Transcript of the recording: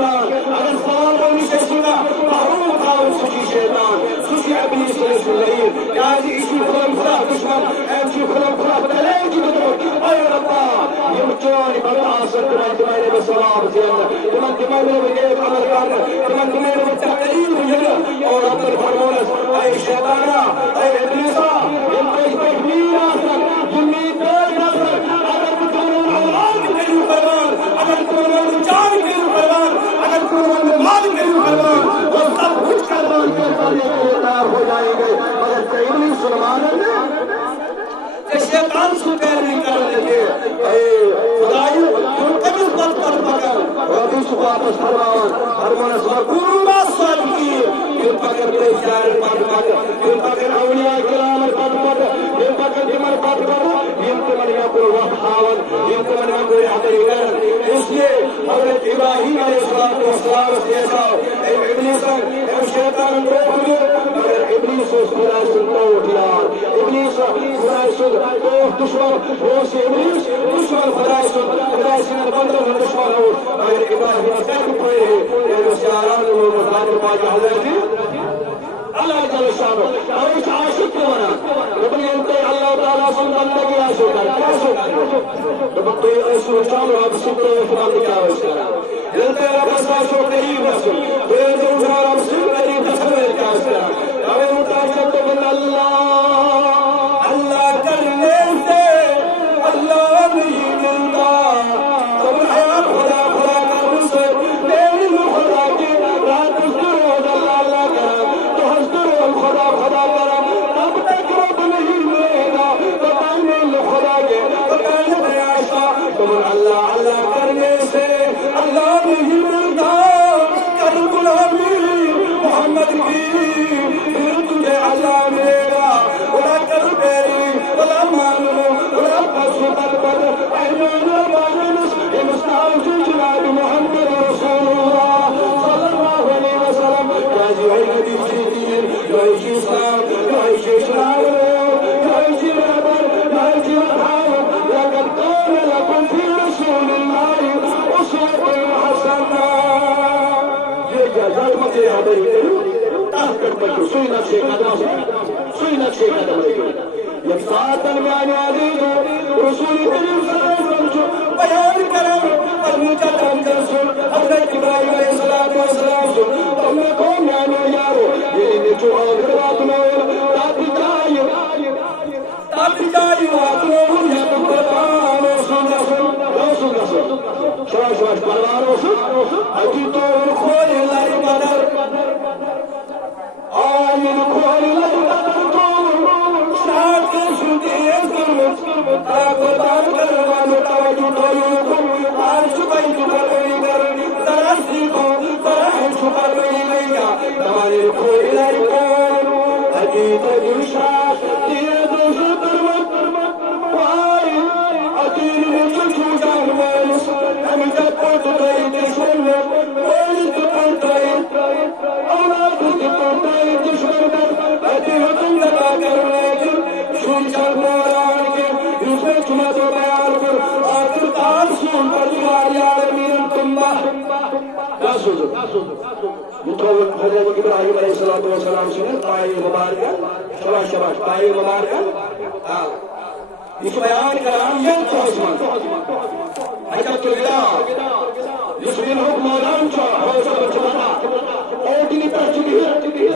شیطان اگر سوال کرنے سے سنا محروم تھاؤں سکی شیطان سکی ابلیس رس اللہین یعنی اسی خلم خدا دشمن ایمسی خلم خدا بدلے کی بدر اے ربا یہ مچوانی بڑا آسر تمہیں تمہیں بسلام زیادہ تمہیں تمہیں بگیب عمل کرنا تمہیں تمہیں بتحقیل بجنہ اور اپنے فرمونس اے شیطانا اے ابلیسا ان کو اس پر میر آسر جنی کوئی نظر اگر مجھون اولاد کریو فرمان اگر تمہیں جان کریو فرمان اگر تمہیں مال کریو فرمان وہ سب کچھ کرمان کرنے کے لیے تیار ہو جائیں گے مگر کئی سلمان کہ شیطان سے پیر نہیں کرنے کے خدای کیوں کبھی بات کر پکر ربی سے واپس فرمان فرمان اسمار قربا سوال کی کیوں پکر بے شاعر بات پکر کیوں پکر اولیاء کرام بات پکر کیوں پکر جمر بات پکر کیوں تمہر یا کوئی وقت خاون کیوں تمہر یا کوئی حضر کرن اس لیے حضرت ابراہیم علیہ السلام سے جاؤ اے ابلیس اے شیطان روک لو مگر ابلیس اس خدا سنتا اٹھیا ابلیس خدا سن دشمن وہ سے ابلیس دشمن خدا سن بندر دشمن ہو مگر ابراہیم کہہ پڑے ہیں کہ سیاران وہ مظاہر پاک حضرت اللہ تعالی شان اور اس عاشق کو بنا ربنا انت اللہ تعالی سن بندگی عاشق کر تو تو ایسو چالو اب سکر فرمان کیا ہے اس کا انت رب ساشو قریب رسول تو تو رب سن قریب رسول کیا اس کا ہمیں متعلق تو بن اللہ اللہ کرنے سے اللہ نہیں ملتا تم حیات خدا خدا کرنے سے میری خدا کی رات روز اللہ کرم تو حضر خدا خدا کرم اب تک رب نہیں ملے گا بتانے خدا کے بتانے عائشہ تم اللہ اللہ کرنے سے اللہ نہیں ملتا کر غلامی محمد کی پھر تجھے اللہ ملے گا ولا کر تیری ولا مانو ولا قصو تکبر احنا والنس مستعوذ جناب محمد رسول اللہ صلی اللہ علیہ وسلم راضی ہے نبی جدید رئیس اسلام رئیس اسلام رئیس رہبر رئیس مرحب لقد كان لكم في رسول الله اسوة حسنة یہ جزاک مجھے یاد ہے سوئی نقشے قدم سوئی نقشے قدم یک ساعتن بیان عزیز رسول کریم صلی اللہ علیہ وسلم بیان کرم اپنی قدم کرسل حضرت ابراہیم علیہ السلام سن تم نے کون یعنی یارو یہ نیچو آگر بات نور تاتی جائی بات نور یا تو قرآن سن رسل شواش قرآن سن اکی تو خوئی لائی بدر آئین خوئی لائی بدر تو شاید کے سنتی ہے قربان کرنا توجہ توجہ آج چکائی چکر کر ذرا سیکھو ذرا چکر نہیں گیا تمہاری کوئی لائی کون عجیب جوشاش تیرے دوسرے ترمت پائی عجیب چچو جان ویلس ہم جب پوٹ گئی دشمن میں کوئی پوٹ گئی اولاد پوٹ گئی دشمن میں عجیب تم لگا کرنے کی سن چل موران کے دوسرے چمہ تو بیان کر آخر تار سن پر جوار یار میرن تمبا کیا سوزر مطلب حضرت ابراہیم علیہ السلام سنیں پائی مبارکہ شباش پائی مبارکہ اس بیان کا نام یہ تو حسمان حجت الوداع